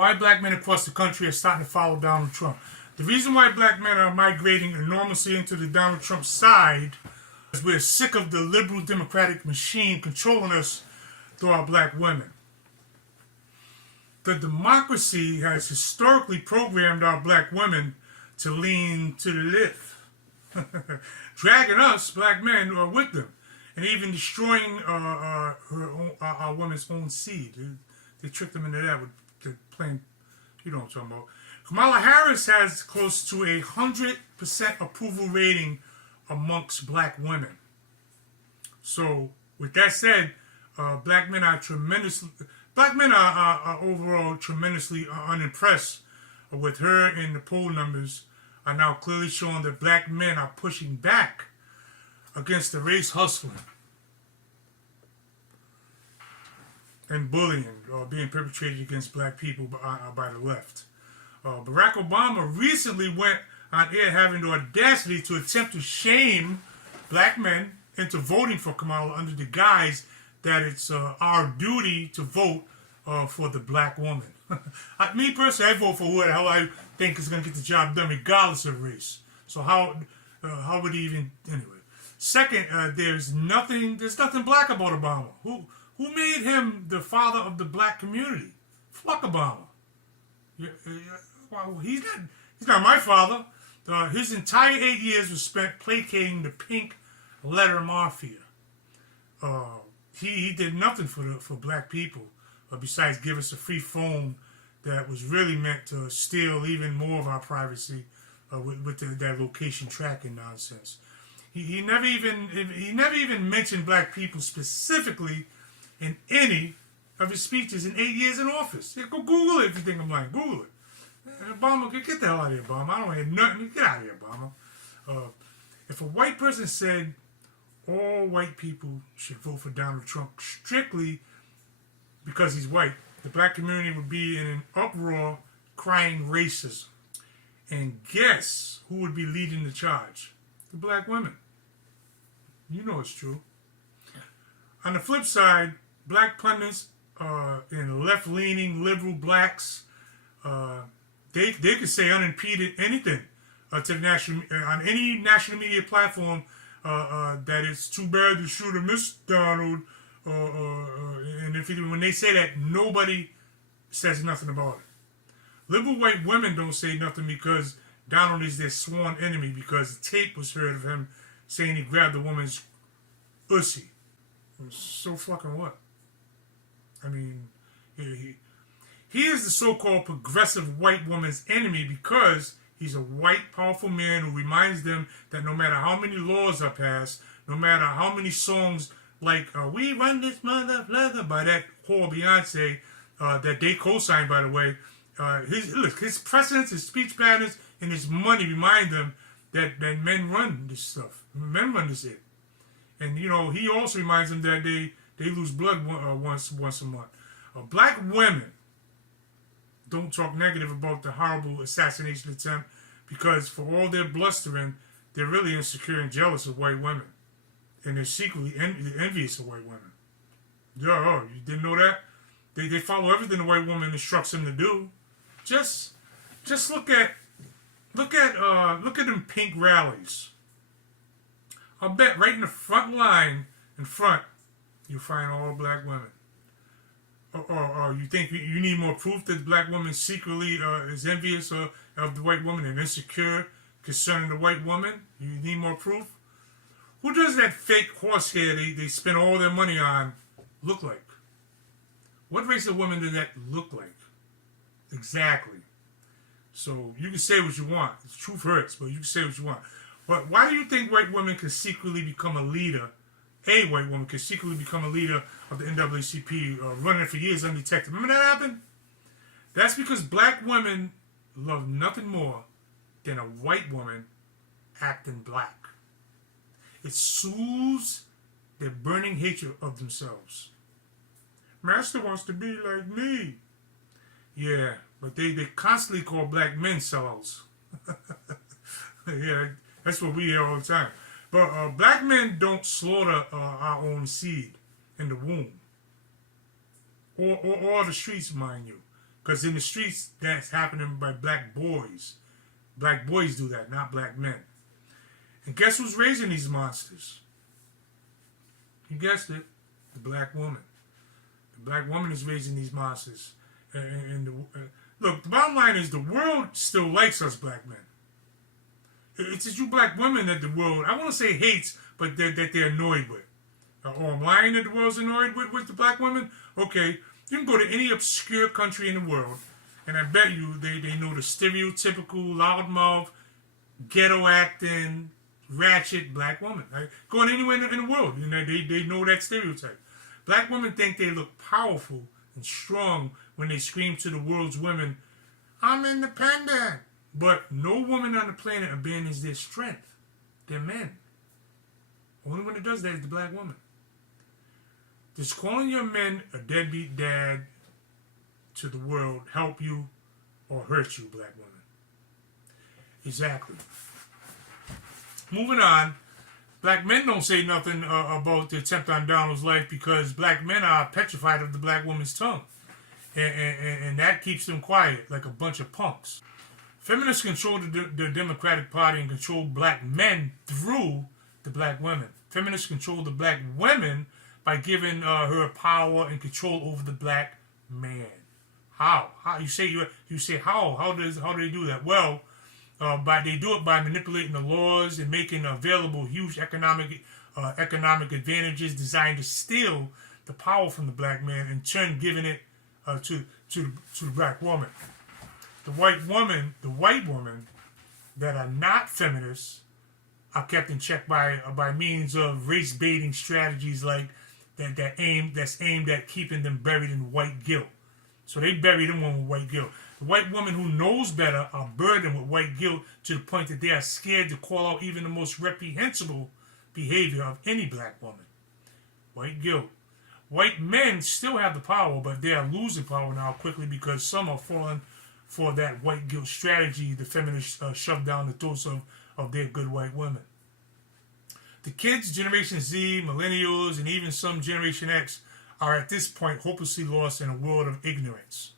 why black men across the country are starting to follow Donald Trump. The reason why black men are migrating enormously into the Donald Trump side is we're sick of the liberal democratic machine controlling us through our black women. The democracy has historically programmed our black women to lean to the left, dragging us, black men, with them, and even destroying our women's own seed. They tricked them into that with the plain, you know what I'm talking about. Kamala Harris has close to 100% approval rating amongst black women. So, with that said, black men are overall tremendously unimpressed with her, and the poll numbers are now clearly showing that black men are pushing back against the race hustling and bullying being perpetrated against black people by the left. Barack Obama recently went on air having the audacity to attempt to shame black men into voting for Kamala under the guise that it's our duty to vote for the black woman. Me personally, I vote for who the hell I think is going to get the job done regardless of race. So how would he even, anyway. Second, there's nothing black about Obama. Who made him the father of the black community? Fuck Obama. Well, he's not my father. His entire 8 years was spent placating the pink letter mafia. He did nothing for black people besides give us a free phone that was really meant to steal even more of our privacy with that location tracking nonsense. He never even mentioned black people specifically in any of his speeches in 8 years in office. Yeah, go Google it if you think I'm lying. Google it. Obama, get the hell out of here, Obama. I don't hear nothing. Get out of here, Obama. If a white person said all white people should vote for Donald Trump strictly because he's white, the black community would be in an uproar crying racism. And guess who would be leading the charge? The black women. You know it's true. On the flip side, black pundits and left-leaning liberal blacks, they could say unimpeded anything to the on any national media platform that it's too bad to shoot or miss Donald. And when they say that, nobody says nothing about it. Liberal white women don't say nothing because Donald is their sworn enemy, because the tape was heard of him saying he grabbed the woman's pussy. So fucking what? I mean, he is the so-called progressive white woman's enemy because he's a white, powerful man who reminds them that no matter how many laws are passed, no matter how many songs like We Run This Mother Leather by that whore Beyonce, that they co-signed, by the way, his presence, his speech patterns, and his money remind them that men run this stuff. Men run this shit. And, you know, he also reminds them that they lose blood once a month. Black women don't talk negative about the horrible assassination attempt because for all their blustering, they're really insecure and jealous of white women. And they're secretly envious of white women. Yo, you didn't know that? They follow everything the white woman instructs them to do. Just look at them pink rallies. I'll bet right in the front line in front, you'll find all black women. Or you think you need more proof that the black woman secretly is envious of the white woman and insecure concerning the white woman? You need more proof? Who does that fake horsehair they spend all their money on look like? What race of woman does that look like? Exactly. So you can say what you want. The truth hurts, but you can say what you want. But why do you think white women can secretly become a leader? A white woman can secretly become a leader of the NAACP, running for years undetected. Remember that happened? That's because black women love nothing more than a white woman acting black. It soothes their burning hatred of themselves. Master wants to be like me. Yeah, but they constantly call black men sellouts. Yeah, that's what we hear all the time. But black men don't slaughter our own seed in the womb. Or the streets, mind you. Because in the streets, that's happening by black boys. Black boys do that, not black men. And guess who's raising these monsters? You guessed it, the black woman. The black woman is raising these monsters. Look, the bottom line is the world still likes us black men. It's just you black women that the world, I want to say hates, but that they're annoyed with. Or I'm lying that the world's annoyed with the black women? Okay, you can go to any obscure country in the world, and I bet you they know the stereotypical, loudmouth, ghetto acting, ratchet black woman. Right? Going anywhere in the world, they know that stereotype. Black women think they look powerful and strong when they scream to the world's women, "I'm independent." But no woman on the planet abandons their strength. They're men. Only one that does that is the black woman. Does calling your men a deadbeat dad to the world help you or hurt you, black women? Exactly. Moving on. Black men don't say nothing about the attempt on Donald's life because black men are petrified of the black woman's tongue. And that keeps them quiet like a bunch of punks. Feminists control the Democratic Party and control black men through the black women. Feminists control the black women by giving her power and control over the black man. How? You say how? How do they do that? Well, they do it by manipulating the laws and making available huge economic advantages designed to steal the power from the black man, in turn giving it to the black woman. The white woman that are not feminists are kept in check by means of race baiting strategies like that's aimed at keeping them buried in white guilt. So they bury them with white guilt. The white woman who knows better are burdened with white guilt to the point that they are scared to call out even the most reprehensible behavior of any black woman. White guilt. White men still have the power, but they are losing power now quickly because some are falling for that white guilt strategy the feminists shove down the throats of their good white women. The kids, Generation Z, Millennials, and even some Generation X are at this point hopelessly lost in a world of ignorance.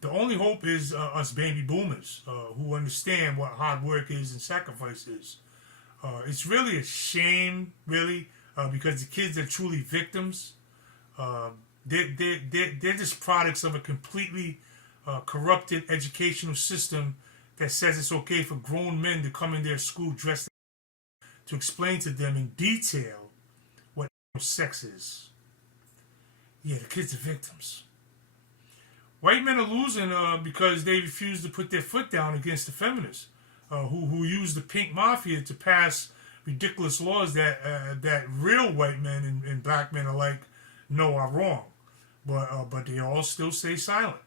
The only hope is us baby boomers who understand what hard work is and sacrifice is. It's really a shame, really, because the kids are truly victims. They're just products of a completely corrupted educational system that says it's okay for grown men to come in their school dressed to explain to them in detail what sex is. Yeah, the kids are victims. White men are losing because they refuse to put their foot down against the feminists who use the pink mafia to pass ridiculous laws that real white men and black men alike know are wrong. But they all still stay silent.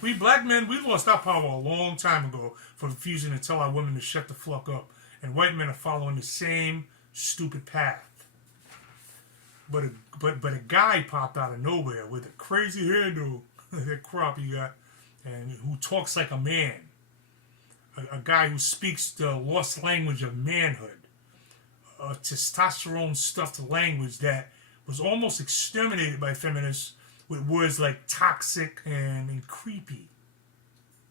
We black men, we lost our power a long time ago for refusing to tell our women to shut the fuck up. And white men are following the same stupid path. But a guy popped out of nowhere with a crazy hairdo, that crop he got, and who talks like a man. A guy who speaks the lost language of manhood. A testosterone-stuffed language that was almost exterminated by feminists with words like toxic and creepy.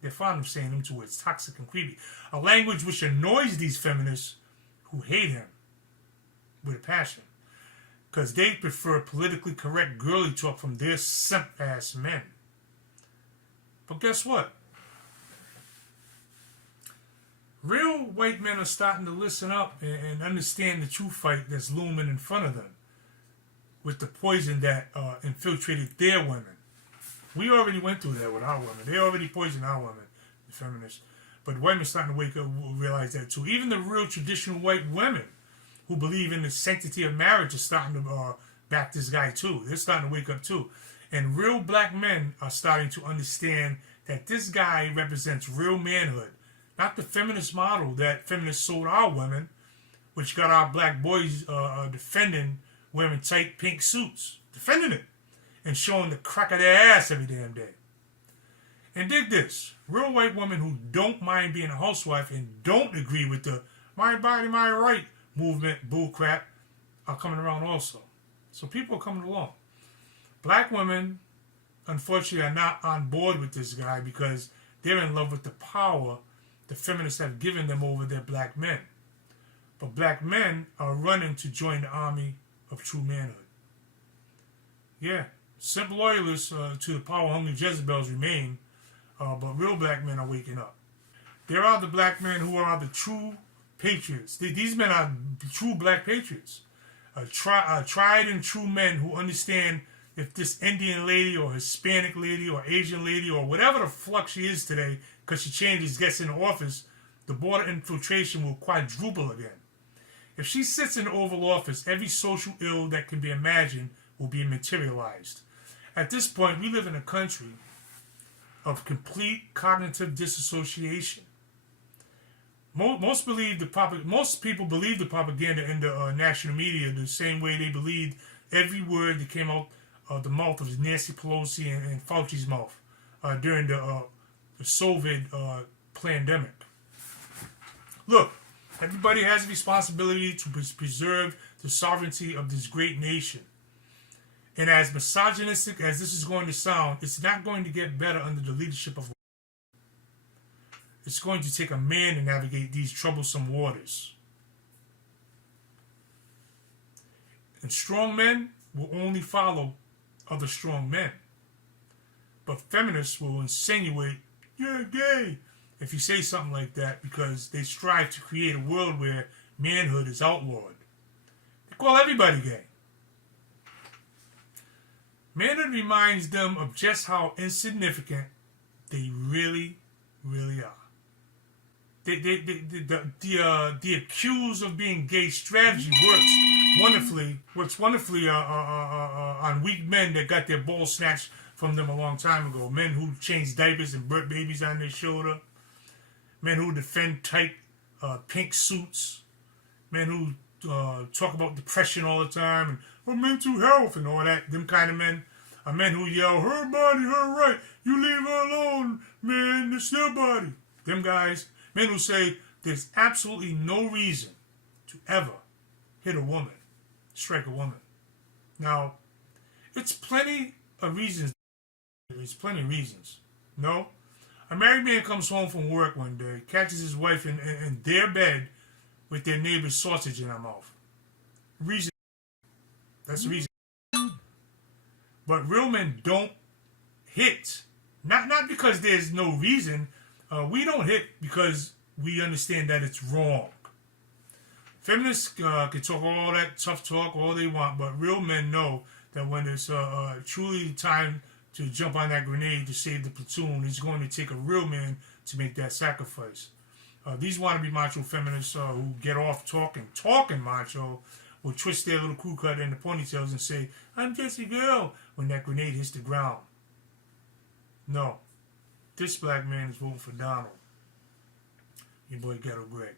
They're fond of saying them two words, toxic and creepy. A language which annoys these feminists who hate him with a passion. Because they prefer politically correct girly talk from their simp-ass men. But guess what? Real white men are starting to listen up and understand the true fight that's looming in front of them with the poison that infiltrated their women. We already went through that with our women. They already poisoned our women, the feminists. But white men are starting to wake up and realize that too. Even the real traditional white women who believe in the sanctity of marriage are starting to back this guy too. They're starting to wake up too. And real black men are starting to understand that this guy represents real manhood. Not the feminist model that feminists sold our women, which got our black boys defending wearing tight pink suits. Defending it. And showing the crack of their ass every damn day. And dig this. Real white women who don't mind being a housewife and don't agree with the my body, my right movement bullcrap are coming around also. So people are coming along. Black women unfortunately, are not on board with this guy because they're in love with the power the feminists have given them over their black men. But black men are running to join the army of true manhood. Yeah, simple loyalists to the power-hungry Jezebels remain, but real black men are waking up. There are the black men who are the true patriots. These men are true black patriots. Tried and true men who understand if this Indian lady or Hispanic lady or Asian lady or whatever the fuck she is today, because she changes, gets into office, the border infiltration will quadruple again. If she sits in the Oval Office, every social ill that can be imagined will be materialized. At this point, we live in a country of complete cognitive disassociation. Most people believe the propaganda in the national media the same way they believed every word that came out of the mouth of Nancy Pelosi and Fauci's mouth during the Soviet pandemic. Look, everybody has a responsibility to preserve the sovereignty of this great nation. And as misogynistic as this is going to sound, it's not going to get better under the leadership of. It's going to take a man to navigate these troublesome waters. And strong men will only follow other strong men. But feminists will insinuate, you're gay, if you say something like that, because they strive to create a world where manhood is outlawed. They call everybody gay. Manhood reminds them of just how insignificant they really, really are. The accused of being gay strategy works wonderfully on weak men that got their balls snatched from them a long time ago. Men who change diapers and birth babies on their shoulder. Men who defend tight pink suits. Men who talk about depression all the time and mental health and all that. Them kind of men. Men who yell, her body, her right. You leave her alone, man. It's your body. Them guys. Men who say there's absolutely no reason to ever hit a woman, strike a woman. Now, it's plenty of reasons. There's plenty of reasons. No? A married man comes home from work one day, catches his wife in their bed with their neighbor's sausage in her mouth. Reason. That's the reason. But real men don't hit. Not because there's no reason. We don't hit because we understand that it's wrong. Feminists can talk all that tough talk all they want, but real men know that when it's truly time to jump on that grenade to save the platoon, it's going to take a real man to make that sacrifice. These wannabe macho feminists who get off talking macho, will twist their little crew cut in the ponytails and say, I'm just a girl, when that grenade hits the ground. No. This black man is voting for Donald. Your boy Ghetto Greg.